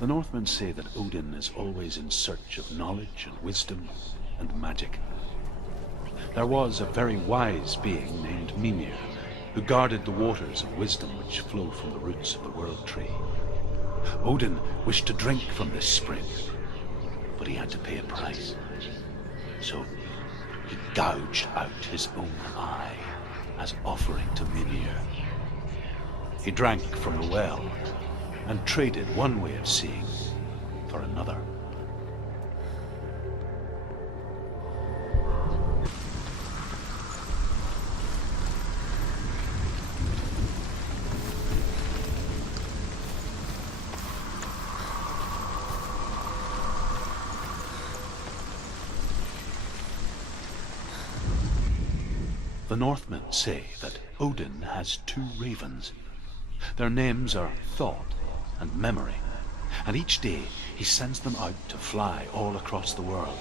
The Northmen say that Odin is always in search of knowledge and wisdom and magic. There was a very wise being named Mimir, who guarded the waters of wisdom which flow from the roots of the World Tree. Odin wished to drink from this spring, but he had to pay a price. So he gouged out his own eye as offering to Mimir. He drank from the well and traded one way of seeing for another. The Northmen say that Odin has two ravens. Their names are Thought and Memory, and each day he sends them out to fly all across the world.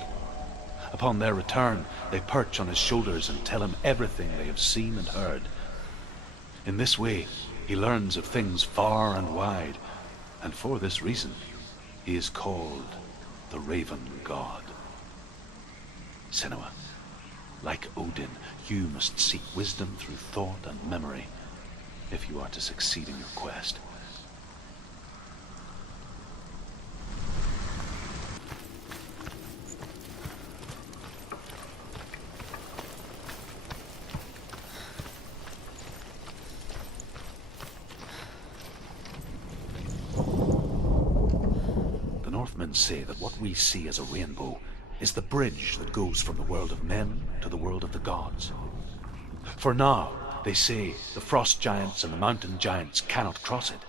Upon their return, they perch on his shoulders and tell him everything they have seen and heard. In this way, he learns of things far and wide, and for this reason, he is called the Raven God. Senua, like Odin, you must seek wisdom through thought and memory if you are to succeed in your quest. The Northmen say that what we see as a rainbow is the bridge that goes from the world of men to the world of the gods. For now, they say the frost giants and the mountain giants cannot cross it.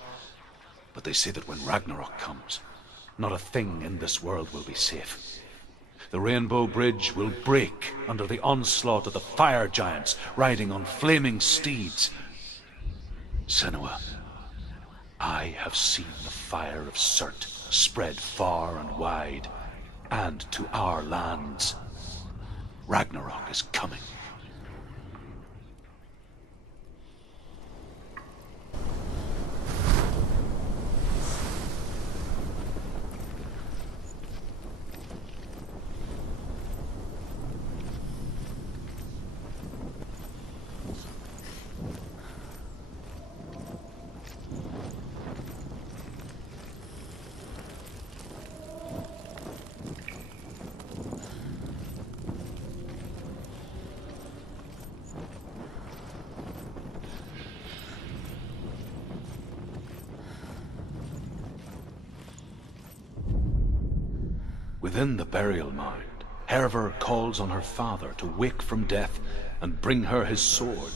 But they say that when Ragnarok comes, not a thing in this world will be safe. The rainbow bridge will break under the onslaught of the fire giants riding on flaming steeds. Senua, I have seen the fire of Surt spread far and wide, and to our lands. Ragnarok is coming. Within the burial mound, Hervor calls on her father to wake from death and bring her his sword.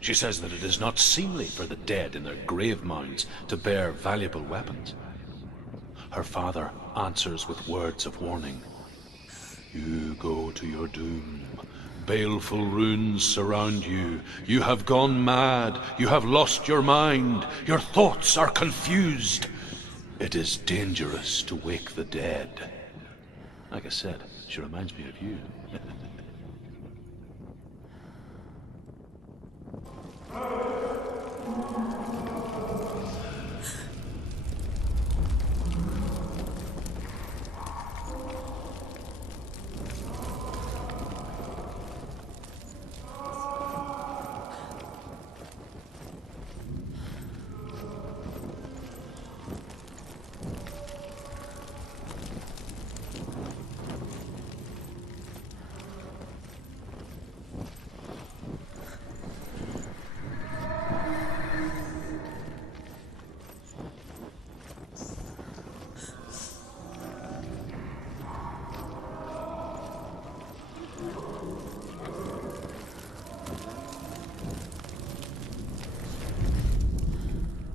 She says that it is not seemly for the dead in their grave mounds to bear valuable weapons. Her father answers with words of warning. You go to your doom. Baleful runes surround you. You have gone mad. You have lost your mind. Your thoughts are confused. It is dangerous to wake the dead. Like I said, she reminds me of you.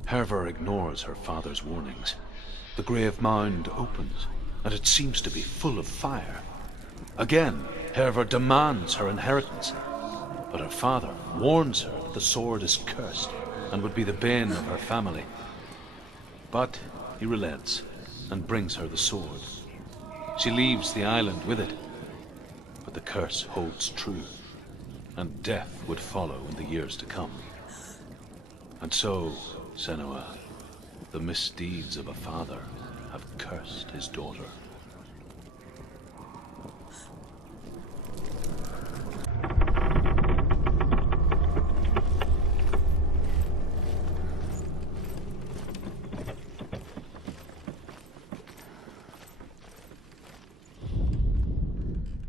Hervor ignores her father's warnings. The grave mound opens, and it seems to be full of fire. Again, Hervor demands her inheritance, but her father warns her that the sword is cursed and would be the bane of her family. But he relents and brings her the sword. She leaves the island with it, but the curse holds true, and death would follow in the years to come. And so, Senua, the misdeeds of a father have cursed his daughter.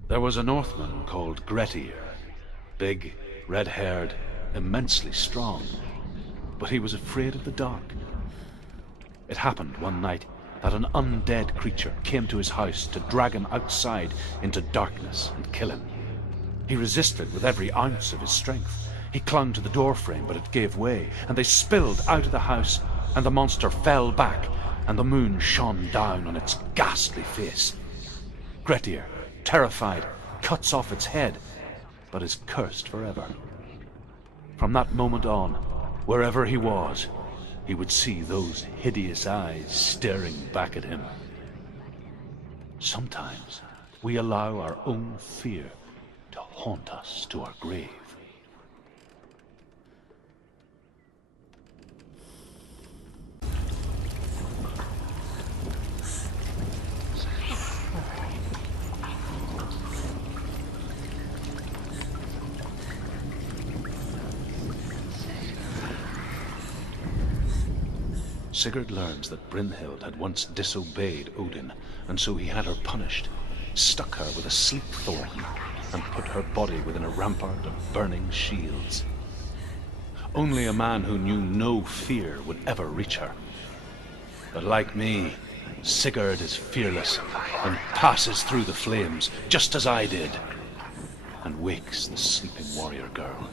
There was a Northman called Grettir. Big, red-haired, immensely strong. But he was afraid of the dark. It happened one night that an undead creature came to his house to drag him outside into darkness and kill him. He resisted with every ounce of his strength. He clung to the doorframe, but it gave way, and they spilled out of the house, and the monster fell back, and the moon shone down on its ghastly face. Grettir, terrified, cuts off its head, but is cursed forever. From that moment on, wherever he was, he would see those hideous eyes staring back at him. Sometimes we allow our own fear to haunt us to our grave. Sigurd learns that Brynhild had once disobeyed Odin, and so he had her punished, stuck her with a sleep thorn, and put her body within a rampart of burning shields. Only a man who knew no fear would ever reach her. But like me, Sigurd is fearless and passes through the flames, just as I did, and wakes the sleeping warrior girl.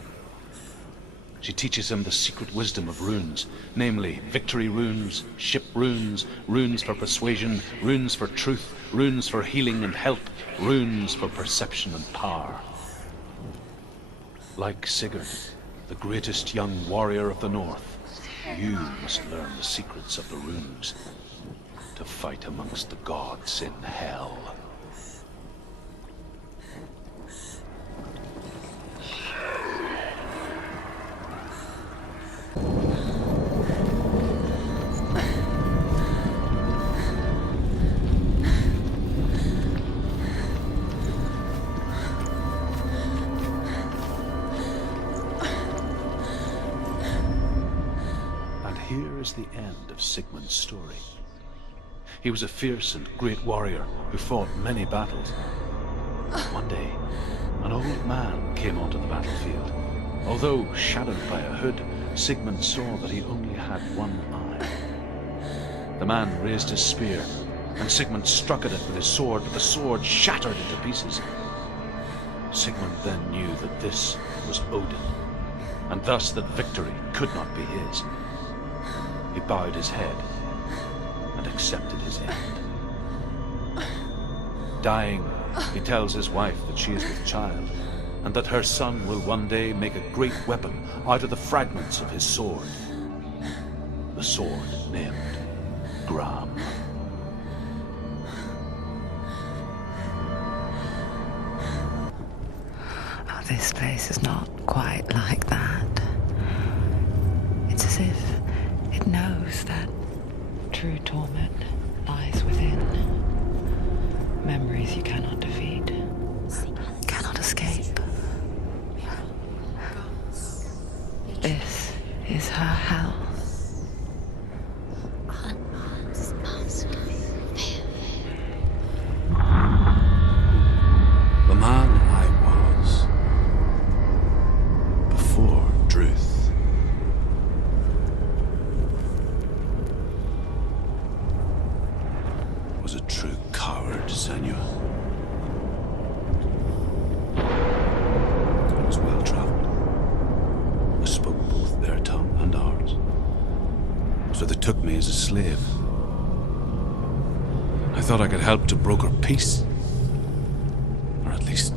She teaches him the secret wisdom of runes, namely victory runes, ship runes, runes for persuasion, runes for truth, runes for healing and help, runes for perception and power. Like Sigurd, the greatest young warrior of the North, you must learn the secrets of the runes to fight amongst the gods in Hell. Here is the end of Sigmund's story. He was a fierce and great warrior who fought many battles. One day, an old man came onto the battlefield. Although shadowed by a hood, Sigmund saw that he only had one eye. The man raised his spear, and Sigmund struck at it with his sword, but the sword shattered into pieces. Sigmund then knew that this was Odin, and thus that victory could not be his. He bowed his head and accepted his end. Dying, he tells his wife that she is with child, and that her son will one day make a great weapon out of the fragments of his sword. The sword named Gram. Oh, this place is not quite like that. It's as if it knows that true torment lies within. Memories you cannot defeat, cannot escape. This is her hell. The man I was before truth was a true coward, Senua. I was well-traveled. I spoke both their tongue and ours. took me as a slave. I thought I could help to broker peace, or at least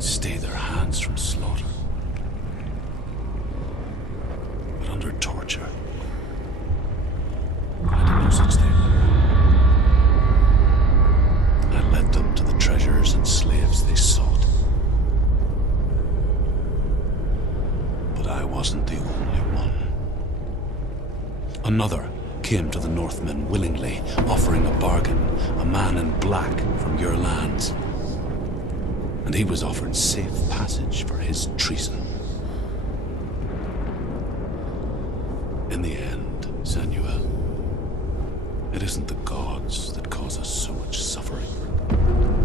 stay their hands from slaughter. But under torture, I did no such thing. I led them to the treasures and slaves they sought. But I wasn't the only one. Another came to the Northmen willingly, offering a bargain, a man in black from your lands. And he was offered safe passage for his treason. In the end, Senua, it isn't the gods that cause us so much suffering.